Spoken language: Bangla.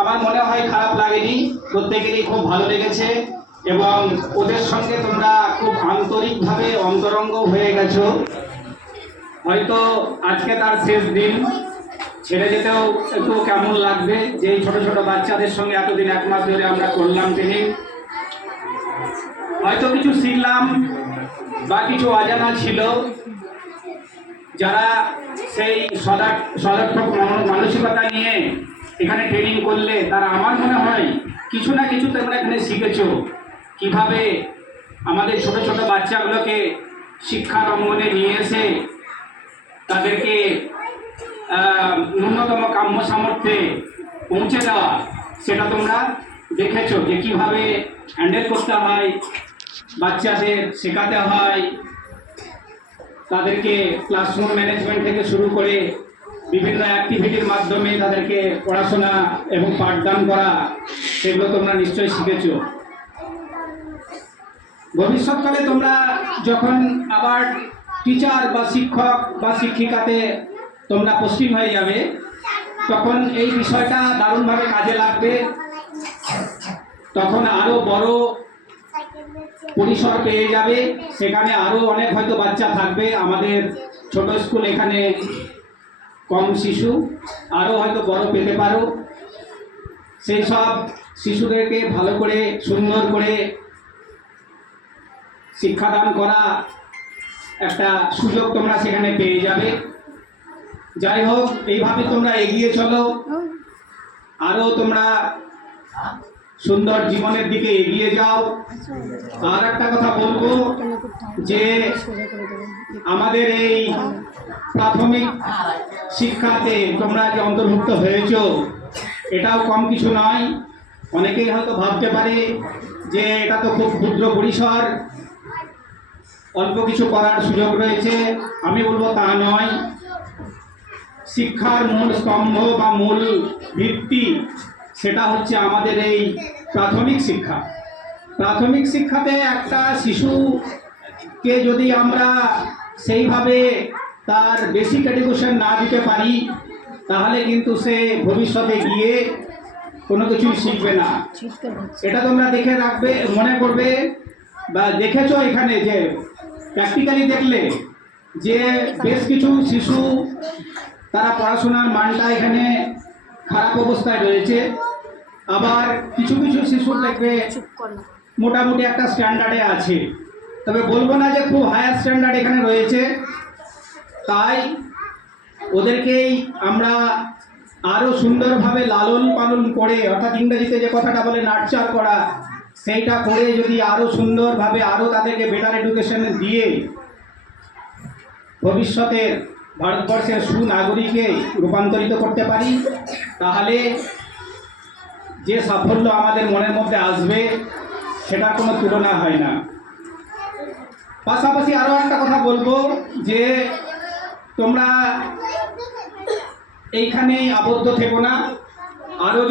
আমার মনে হয় খারাপ লাগেনি, প্রত্যেকেরই খুব ভালো লেগেছে এবং ওদের সঙ্গে তোমরা খুব আন্তরিকভাবে অন্তরঙ্গ হয়ে গেছো। হয়তো আজকে তার শেষ দিন, ছেড়ে যেতেও একটু কেমন লাগবে যে এই ছোট ছোট বাচ্চাদের সঙ্গে এতদিন 1 মাস ধরে আমরা করলাম ট্রেনিং। হয়তো কিছু শিখলাম বা কিছু অজানা ছিল। যারা সেই সদার্থক মানসিকতা নিয়ে এখানে ট্রেনিং করলে তারা আমার মনে হয় কিছু না কিছু তোমরা এখানে শিখেছো, কিভাবে আমাদের ছোট ছোট বাচ্চাগুলোকে শিক্ষার অঙ্গনে নিয়ে এসে তাদেরকে ন্যূনতম কাম্য সামর্থ্যে পৌঁছে দেওয়া, সেটা তোমরা দেখেছো যে কীভাবে হ্যান্ডেল করতে হয়, বাচ্চাদের শেখাতে হয়, তাদেরকে ক্লাসরুম ম্যানেজমেন্ট থেকে শুরু করে বিভিন্ন অ্যাক্টিভিটির মাধ্যমে তাদেরকে পড়াশোনা এবং পাঠদান করা, সেগুলো তোমরা নিশ্চয়ই শিখেছো। ভবিষ্যৎকালে তোমরা যখন আবার টিচার বা শিক্ষক বা শিক্ষিকাতে তোমরা পোস্টিং হয়ে যাবে, তখন এই বিষয়টা দারুণভাবে কাজে লাগবে। তখন আরও বড় পরিসর পেয়ে যাবে, সেখানে আরও অনেক হয়তো বাচ্চা থাকবে। আমাদের ছোট স্কুল, এখানে কম শিশু, আরও হয়তো বড় পেতে পারো। সেই সব শিশুদেরকে ভালো করে সুন্দর করে শিক্ষাদান করা একটা সুযোগ তোমরা সেখানে পেয়ে যাবে। যাই হোক, এইভাবে তোমরা এগিয়ে চলো, আরও তোমরা সুন্দর জীবনের দিকে এগিয়ে যাও। আর একটা কথা বলবো যে আমাদের এই প্রাথমিক শিক্ষাতে তোমরা যে অন্তর্ভুক্ত হয়েছো, এটাও কম কিছু নয়। অনেকেই হয়তো ভাবতে পারে যে এটা তো খুব ক্ষুদ্র পরিসর, অল্প কিছু করার সুযোগ রয়েছে। আমি বলবো তা নয়। শিক্ষার মূল স্তম্ভ বা মূল ভিত্তি, সেটা হচ্ছে আমাদের এই প্রাথমিক শিক্ষা। প্রাথমিক শিক্ষাতে একটা শিশুকে যদি আমরা সেইভাবে তার বেসিক এডুকেশন না দিতে পারি, তাহলে কিন্তু সে ভবিষ্যতে গিয়ে কোনো কিছুই শিখবে না। এটা তোমরা দেখে রাখবে, মনে করবে বা দেখেছো এখানে যে প্র্যাকটিক্যালি দেখলে যে বেশ কিছু শিশু তারা পড়াশোনার মানটা এখানে খারাপ অবস্থায় রয়েছে, আবার কিছু কিছু শিশু দেখবে মোটামুটি একটা স্ট্যান্ডার্ডে আছে। তবে বলবো না যে খুব হায়ার স্ট্যান্ডার্ড এখানে রয়েছে। তাই ওদেরকেই আমরা আরও সুন্দরভাবে লালন পালন করে, অর্থাৎ ইংরেজিতে যে কথাটা বলে নার্চার করা, সেইটা করে যদি আরও সুন্দরভাবে আরও তাদেরকে বেটার এডুকেশন দিয়ে ভবিষ্যতের ভারতবর্ষের সুনাগরিকে রূপান্তরিত করতে পারি, তাহলে যে সাফল্য আমাদের মনের মধ্যে আসবে সেটা কোনো তুলনা হয় না। পাশাপাশি আরও একটা কথা বলবো যে তোমরা এইখানেই আবদ্ধ থেকো না, আরও